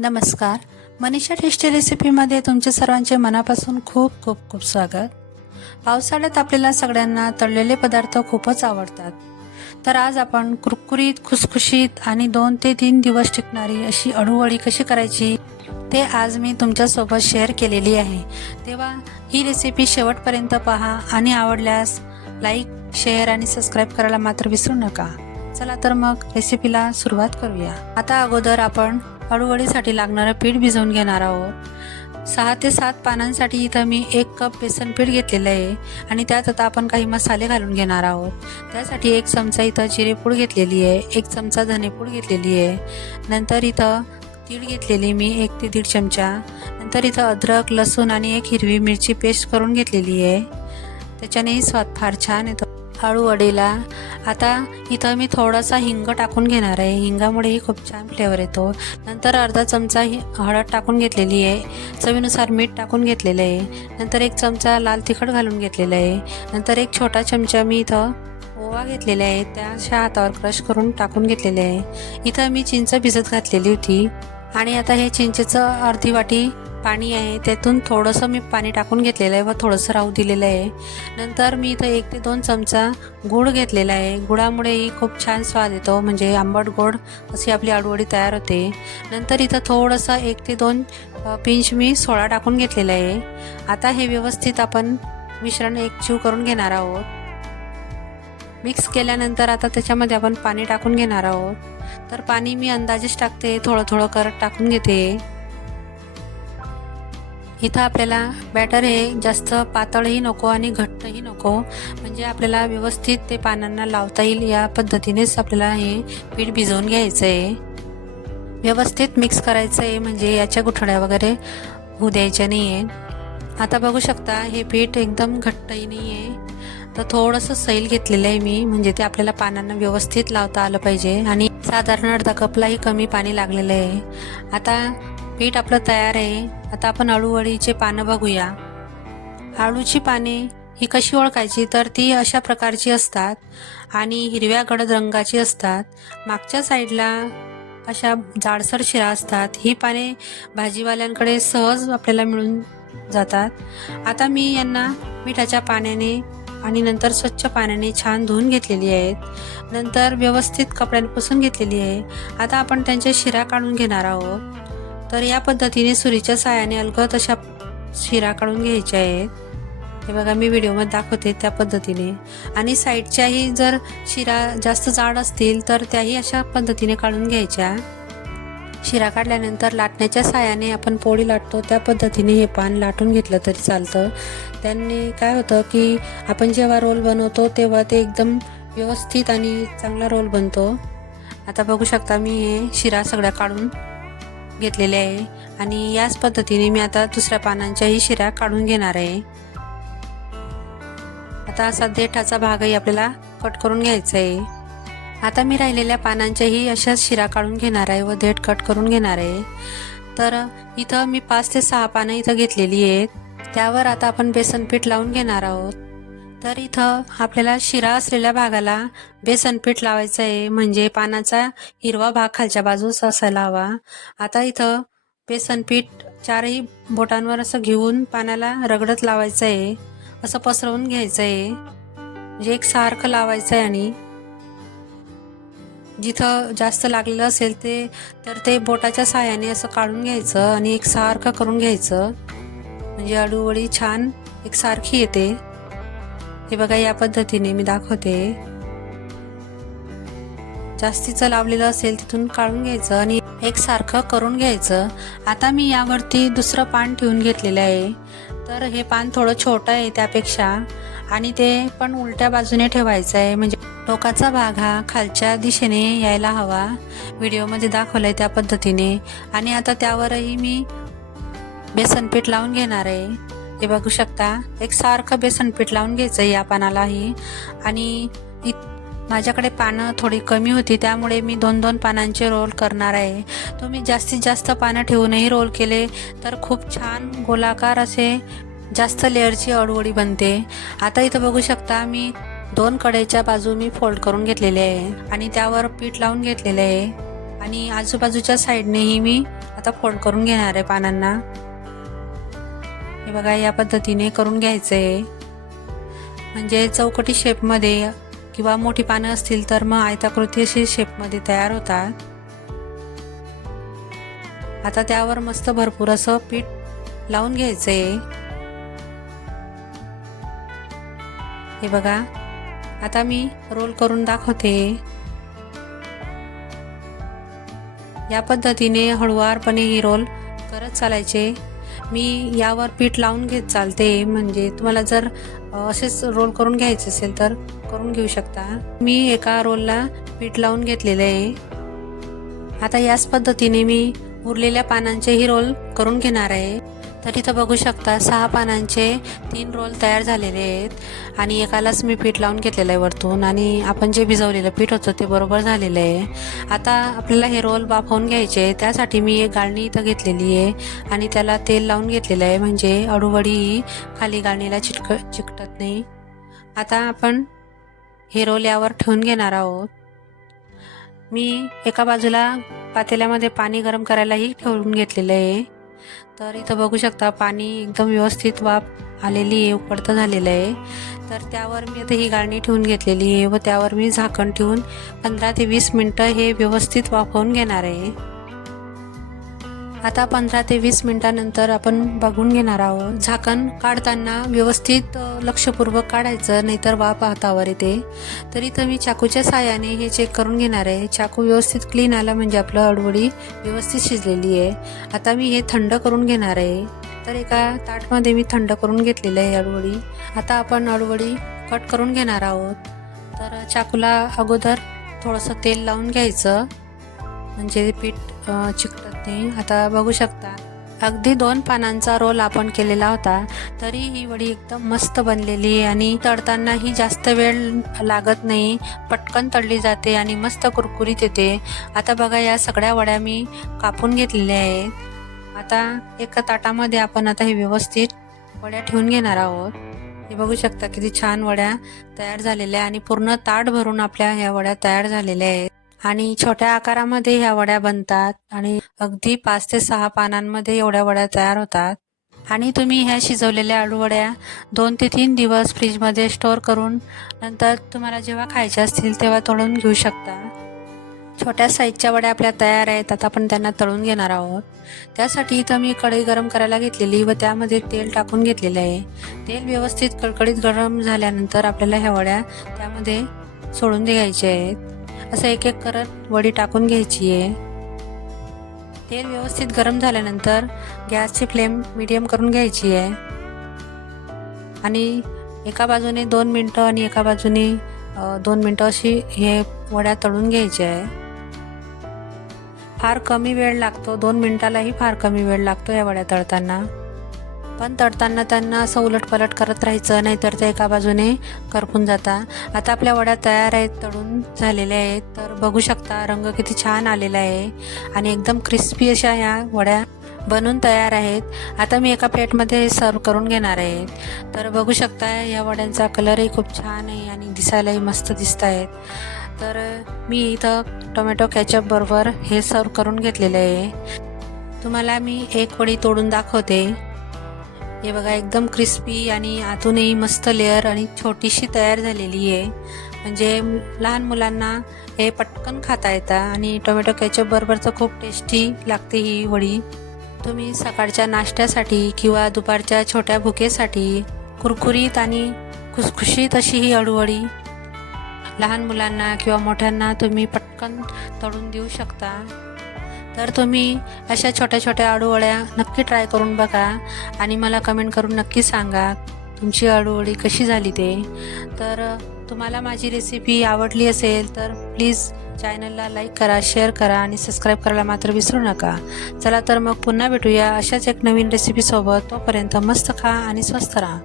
नमस्कार. मनीषा टेस्टी रेसिपीमध्ये तुमचे सर्वांचे मनापासून खूप खूप खूप स्वागत. पावसाळ्यात आपल्याला सगळ्यांना तळलेले पदार्थ खूपच आवडतात. तर आज आपण कुरकुरीत खुसखुशीत आणि दोन ते तीन दिवस टिकणारी अशी अळूवळी कशी करायची ते आज मी तुमच्यासोबत शेअर केलेली आहे. तेव्हा ही रेसिपी शेवटपर्यंत पहा आणि आवडल्यास लाईक शेअर आणि सबस्क्राईब करायला मात्र विसरू नका. चला तर मग रेसिपीला सुरुवात करूया. आता अगोदर आपण अळूवडीसाठी लागणारं पीठ भिजवून घेणार आहोत. सहा ते सात पानांसाठी इथं मी एक कप बेसन पीठ घेतलेलं आहे आणि त्यात आता आपण काही मसाले घालून घेणार आहोत. त्यासाठी एक चमचा इथं जिरेपूड घेतलेली आहे एक चमचा धनेपूड घेतलेली आहे. नंतर इथं तीळ घेतलेली मी एक ते दीड चमचा. नंतर इथं अद्रक लसूण आणि एक हिरवी मिरची पेस्ट करून घेतलेली आहे. त्याच्यानेही स्वाद फार छान येतो. आळू आता इथं मी थोडासा हिंग टाकून घेणार आहे. हिंगामुळेही खूप छान फ्लेवर येतो. नंतर अर्धा चमचा हळद टाकून घेतलेली आहे. चवीनुसार मीठ टाकून घेतलेलं आहे. नंतर एक चमचा लाल तिखट घालून घेतलेलं आहे. नंतर एक छोटा चमचा मी इथं ओवा घेतलेला आहे. त्याच्या हातावर क्रश करून टाकून घेतलेले आहे. इथं मी चिंच भिजत घातलेली होती. आणि आता हे चिंचेचं अर्धी वाटी पाणी आहे त्यातून थोडंसं मी पाणी टाकून घेतलेलं आहे व थोडंसं राहू दिलेलं आहे. नंतर मी इथं एक ते दोन चमचा गूळ घेतलेला आहे. गुळामुळेही खूप छान स्वाद येतो म्हणजे आंबट गोड अशी आपली आडवडी तयार होते. नंतर इथं थोडंसं एक ते दोन पिंच मी सोळा टाकून घेतलेला आहे. आता हे व्यवस्थित आपण मिश्रण एकजीव करून घेणार आहोत. मिक्स केल्यानंतर आता त्याच्यामध्ये आपण पाणी टाकून घेणार आहोत. तर पाणी मी अंदाजेच टाकते थोडं थोडं करत टाकून घेते. इथं आपल्याला बॅटर हे जास्त पातळही नको आणि घट्टही नको. म्हणजे आपल्याला व्यवस्थित ते पानांना लावता येईल या पद्धतीनेच आपल्याला हे पीठ भिजवून घ्यायचं आहे व्यवस्थित मिक्स करायचं आहे म्हणजे याच्या गुठळ्या वगैरे होऊ द्यायच्या नाही आहे आता बघू शकता हे पीठ एकदम घट्टही नाही आहे तर थोडंसं सैल घेतलेलं आहे मी म्हणजे ते आपल्याला पानांना व्यवस्थित लावता आलं पाहिजे. आणि साधारण अर्धा कपलाही कमी पाणी लागलेलं आहे. आता पीठ आपलं तयार आहे. आता आपण अळूवळीचे पानं बघूया. आळूची पाने ही कशी ओळखायची? तर ती अशा प्रकारची असतात आणि हिरव्या गडद रंगाची असतात. मागच्या साईडला अशा जाडसर शिरा असतात. ही पाने भाजीवाल्यांकडे सहज आपल्याला मिळून जातात. आता मी यांना मिठाच्या पाण्याने आणि नंतर स्वच्छ पाण्याने छान धुवून घेतलेली आहेत. नंतर व्यवस्थित कपड्यांपासून पुसून घेतलेली आहे. आता आपण त्यांच्या शिरा काढून घेणार आहोत. तर या पद्धतीने सुरीच्या साहाय्याने अलगद अशा शिरा काढून घ्यायच्या आहेत. हे बघा मी व्हिडिओमध्ये दाखवते त्या पद्धतीने. आणि साईडच्याही जर शिरा जास्त जाड असतील तर त्याही अशा पद्धतीने काढून घ्यायच्या. शिरा काढल्यानंतर लाटण्याच्या साहाय्याने आपण पोळी लाटतो. त्या पद्धतीने हे पान लाटून घेतलं तरी चालतं. त्यांनी काय होतं की आपण जेव्हा रोल बनवतो तेव्हा ते एकदम व्यवस्थित आणि चांगला रोल बनतो. आता बघू शकता मी हे शिरा सगळ्या काढून घेतलेले आहे. आणि याच पद्धतीने मी आता दुसऱ्या पानांच्याही शिरा काढून घेणार आहे. आता असा देठाचा भागही आपल्याला कट करून घ्यायचा आहे. आता मी राहिलेल्या पानांच्याही अशाच शिरा काढून घेणार आहे व देठ कट करून घेणार आहे. तर इथं मी पाच ते सहा पानं इथं घेतलेली आहेत. त्यावर आता आपण बेसन पीठ लावून घेणार आहोत. तर इथं आपल्याला शिरा असलेल्या भागाला बेसन पीठ लावायचं आहे म्हणजे पानाचा हिरवा भाग खालच्या बाजूस असायला हवा. आता इथं बेसन पीठ चारही बोटांवर असं घेऊन पानाला रगडत लावायचं आहे असं पसरवून घ्यायचं आहे म्हणजे एक सारखं लावायचं आहे आणि जिथं जास्त लागलेलं असेल ते तर ते बोटाच्या साह्याने असं काढून घ्यायचं आणि एक सारखं करून घ्यायचं. म्हणजे अडूवळी छान एक सारखी येते. हे बघा या पद्धतीने मी दाखवते. जास्तीचं लावलेलं असेल तिथून काढून घ्यायचं आणि एकसारखं करून घ्यायचं. आता मी यावरती दुसरं पान ठेवून घेतलेलं आहे. तर हे पान थोडं छोटं आहे त्यापेक्षा आणि ते पण उलट्या बाजूने ठेवायचं आहे. म्हणजे टोकाचा भाग हा खालच्या दिशेने यायला हवा. व्हिडिओमध्ये दाखवलाय त्या पद्धतीने. आणि आता त्यावरही मी बेसन पीठ लावून घेणार आहे. हे बघू शकता. एक सारखं बेसन पीठ लावून घ्यायचं या पानालाही. आणि माझ्याकडे पानं थोडी कमी होती त्यामुळे मी दोन दोन पानांचे रोल करणार आहे. तुम्ही जास्तीत जास्त पानं ठेवूनही रोल केले तर खूप छान गोलाकार असे जास्त लेअरची अडवडी बनते. आता इथं बघू शकता मी दोन कडेच्या बाजू मी फोल्ड करून घेतलेले आहे आणि त्यावर पीठ लावून घेतलेले आहे. आणि आजूबाजूच्या साईडनेही मी आता फोल्ड करून घेणार आहे पानांना. हे बघा या पद्धतीने करून घ्यायचं. आहे म्हणजे चौकटी शेपमध्ये किंवा मोठी पानं असतील तर मग आयताकृती अशी शेपमध्ये तयार होतात. आता त्यावर मस्त भरपूर असं पीठ लावून घ्यायचं. आहे हे बघा आता मी रोल करून दाखवते. या पद्धतीने हळुवारपणे ही रोल करत चालायचे. मी यावर पीठ लावून घेत चालते. म्हणजे तुम्हाला जर असेच रोल करून घ्यायचे असेल तर करून घेऊ शकता. मी एका रोलला पीठ लावून घेतलेलं आहे. आता याच पद्धतीने मी उरलेल्या पानांचेही रोल करून घेणार आहे. तर इथं बघू शकता सहा पानांचे तीन रोल तयार झालेले आहेत. आणि एकालाच मी पीठ लावून घेतलेलं आहे वरतून. आणि आपण जे भिजवलेलं पीठ होतं ते बरोबर झालेलं आहे. आता आपल्याला हे रोल बाफवून घ्यायचे त्यासाठी मी एक गाळणी इथं घेतलेली आहे. आणि त्याला तेल लावून घेतलेलं आहे. म्हणजे अडूवडी खाली गाळणीला चिटक चिकटत नाही. आता आपण हे रोल यावर ठेवून घेणार आहोत. मी एका बाजूला पातेल्यामध्ये पाणी गरम करायलाही ठेवून घेतलेलं आहे. तर इथं बघू शकता पाणी एकदम व्यवस्थित वाफ आलेली आहे उकडतं झालेलं आहे. तर त्यावर मी आता ही गाळणी ठेवून घेतलेली आहे व त्यावर मी झाकण ठेवून पंधरा ते वीस मिनटं हे व्यवस्थित वाफवून घेणार आहे. आता पंधरा ते वीस मिनटानंतर आपण बघून घेणार आहोत. झाकण काढताना व्यवस्थित लक्षपूर्वक काढायचं नाहीतर वाफ हातावर येते. तर इथं मी चाकूच्या साहाय्याने हे चेक करून घेणार आहे. चाकू व्यवस्थित क्लीन आला म्हणजे आपलं अडवडी व्यवस्थित शिजलेली आहे. आता मी हे थंड करून घेणार आहे. तर एका ताटमध्ये मी थंड करून घेतलेलं आहे अडवडी. आता आपण अडवडी कट करून घेणार आहोत. तर चाकूला अगोदर थोडंसं तेल लावून घ्यायचं. म्हणजे पीठ चिकट चिकटत आता बघू शकता. अगदी दोन पानांचा रोल आपण केलेला होता. तरी ही वडी एकदम मस्त बनलेली आहे आणि तळतानाही जास्त वेळ लागत नाही. पटकन तळली जाते आणि मस्त कुरकुरीत येते. आता बघा या सगळ्या वड्या मी कापून घेतलेल्या आहेत. आता एका ताटामध्ये आपण आता हे व्यवस्थित वड्या ठेवून घेणार आहोत. हे बघू शकता किती छान वड्या तयार झालेल्या आणि पूर्ण ताट भरून आपल्या ह्या वड्या तयार झालेल्या आहेत. आणि छोट्या आकारामध्ये ह्या वड्या बनतात आणि अगदी पाच ते सहा पानांमध्ये एवढ्या वड्या तयार होतात. आणि तुम्ही ह्या शिजवलेल्या आळूवड्या दोन ते तीन दिवस फ्रीजमध्ये स्टोअर करून नंतर तुम्हाला जेव्हा खायच्या असतील तेव्हा तळून घेऊ शकता. छोट्या साईजच्या वड्या आपल्या तयार आहेत आता आपण त्यांना तळून घेणार आहोत. त्यासाठी इथं मी कढई गरम करायला घेतलेली व त्यामध्ये तेल टाकून घेतलेलं आहे. तेल व्यवस्थित कडकडीत गरम झाल्यानंतर आपल्याला ह्या वड्या त्यामध्ये सोडून द्यायच्या आहेत. असं एक एक करत वडी टाकून घ्यायची आहे तेल व्यवस्थित गरम झाल्यानंतर गॅसची फ्लेम मीडियम करून घ्यायची आहे आणि एका बाजूने दोन मिनटं आणि एका बाजूने दोन मिनटं अशी हे वड्या तळून घ्यायची आहे फार कमी वेळ लागतो दोन मिनटालाही फार कमी वेळ लागतो या वड्या तळताना. पण तळताना त्यांना असं उलटपलट करत राहायचं नाहीतर ते एका बाजूने करपून जाता. आता आपल्या वड्या तयार आहेत तळून झालेल्या आहेत तर बघू शकता रंग किती छान आलेला आहे. आणि एकदम क्रिस्पी अशा ह्या वड्या बनून तयार आहेत. आता मी एका प्लेटमध्ये सर्व करून घेणार आहे. तर बघू शकता या वड्यांचा कलरही खूप छान आहे आणि दिसायलाही मस्त दिसत आहेत. तर मी इथं टोमॅटो कॅचअप बरोबर हे सर्व करून घेतलेलं आहे. तुम्हाला मी एक वडी तोडून दाखवते. हे बघा एकदम क्रिस्पी आणि आतूनही मस्त लेअर आणि छोटीशी तयार झालेली आहे. म्हणजे लहान मुलांना हे पटकन खाता येतं आणि टोमॅटो केचप बरोबरचं खूप टेस्टी लागते ही वडी. तुम्ही सकाळच्या नाश्त्यासाठी किंवा दुपारच्या छोट्या भुकेसाठी कुरकुरीत आणि खुसखुशीत अशी ही अडूवडी लहान मुलांना किंवा मोठ्यांना तुम्ही पटकन तळून देऊ शकता. तर तुम्ही अशा छोट्या छोट्या आळूवड्या नक्की ट्राय करून बघा आणि मला कमेंट करून नक्की सांगा तुमची आळूवडी कशी झाली ते. तर तुम्हाला माझी रेसिपी आवडली असेल तर प्लीज चॅनलला लाईक करा शेअर करा आणि सबस्क्राईब करायला मात्र विसरू नका. चला तर मग पुन्हा भेटूया अशाच एक नवीन रेसिपीसोबत तोपर्यंत मस्त खा आणि स्वस्त राहा.